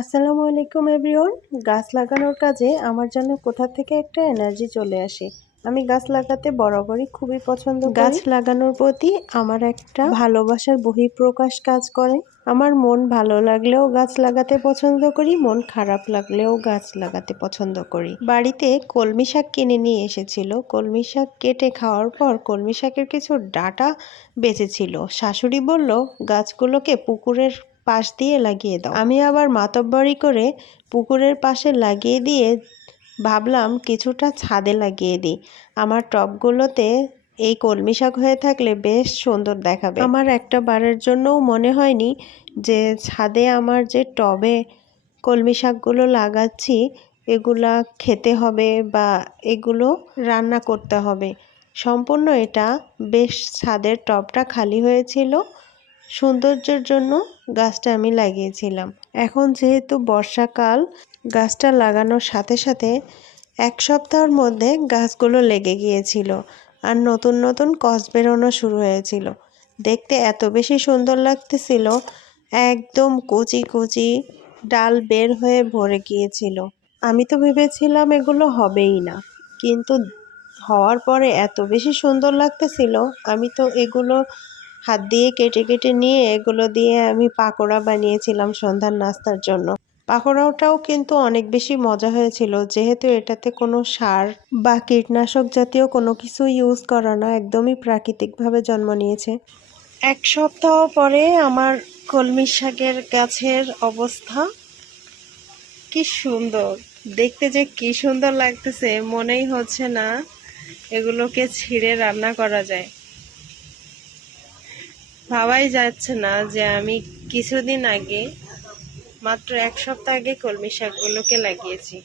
আসসালামু আলাইকুম এভরিওয়ান। গাছ লাগানোর কাজে আমার যেন কোথা থেকে একটা এনার্জি চলে আসে। আমি গাছ লাগাতে বরাবরই খুবই পছন্দ করি। গাছ লাগানোর প্রতি আমার একটা ভালোবাসার বহিঃপ্রকাশ কাজ করে। আমার মন ভালো লাগলেও গাছ লাগাতে পছন্দ করি, মন খারাপ লাগলেও গাছ লাগাতে পছন্দ করি। বাড়িতে কলমি শাক কিনে নিয়ে এসেছিল। কলমি শাক কেটে খাওয়ার পর কলমি শাকের কিছু ডাঁটা বেঁচেছিল। শাশুড়ি বলল, গাছগুলোকে পুকুরের পাশ দিয়ে লাগিয়ে দাও। আমি আবার মাতব্বরি করে পুকুরের পাশে লাগিয়ে দিয়ে ভাবলাম কিছুটা ছাদে লাগিয়ে দিই। আমার টবগুলোতে এই কলমি শাক হয়ে থাকলে বেশ সুন্দর দেখাবে। আমার একটা বারের জন্যও মনে হয়নি যে ছাদে আমার যে টবে কলমি শাকগুলো লাগাচ্ছি এগুলা খেতে হবে বা এগুলো রান্না করতে হবে। সম্পূর্ণ এটা বেশ ছাদের টবটা খালি হয়েছিল, সৌন্দর্যের জন্য গাছটা আমি লাগিয়েছিলাম। এখন যেহেতু বর্ষাকাল, গাছটা লাগানোর সাথে সাথে এক সপ্তাহের মধ্যে গাছগুলো লেগে গিয়েছিল আর নতুন নতুন কষ বেরোনো শুরু হয়েছিল। দেখতে এত বেশি সুন্দর লাগতেছিল, একদম কচি কচি ডাল বের হয়ে ভরে গিয়েছিল। আমি তো ভেবেছিলাম এগুলো হবেই না, কিন্তু হওয়ার পরে এত বেশি সুন্দর লাগতেছিল। আমি তো এগুলো হাত দিয়ে কেটে কেটে নিয়ে এগুলো দিয়ে আমি পাকোড়া বানিয়েছিলাম সন্ধ্যার নাস্তার জন্য। পাকোড়াটাও কিন্তু অনেক বেশি মজা হয়েছিল, যেহেতু এটাতে কোনো সার বা কীটনাশক জাতীয় কোনো কিছু ইউজ করা না, একদমই প্রাকৃতিকভাবে জন্ম নিয়েছে। এক সপ্তাহ পরে আমার কলমি শাকের গাছের অবস্থা কি সুন্দর দেখতে, যে কি সুন্দর লাগতেছে, মনেই হচ্ছে না এগুলোকে ছিঁড়ে রান্না করা যায়। ভাবাই যাচ্ছে না যে আমি কিছুদিন আগে, মাত্র এক সপ্তাহ আগে কলমি শাকগুলোকে লাগিয়েছি।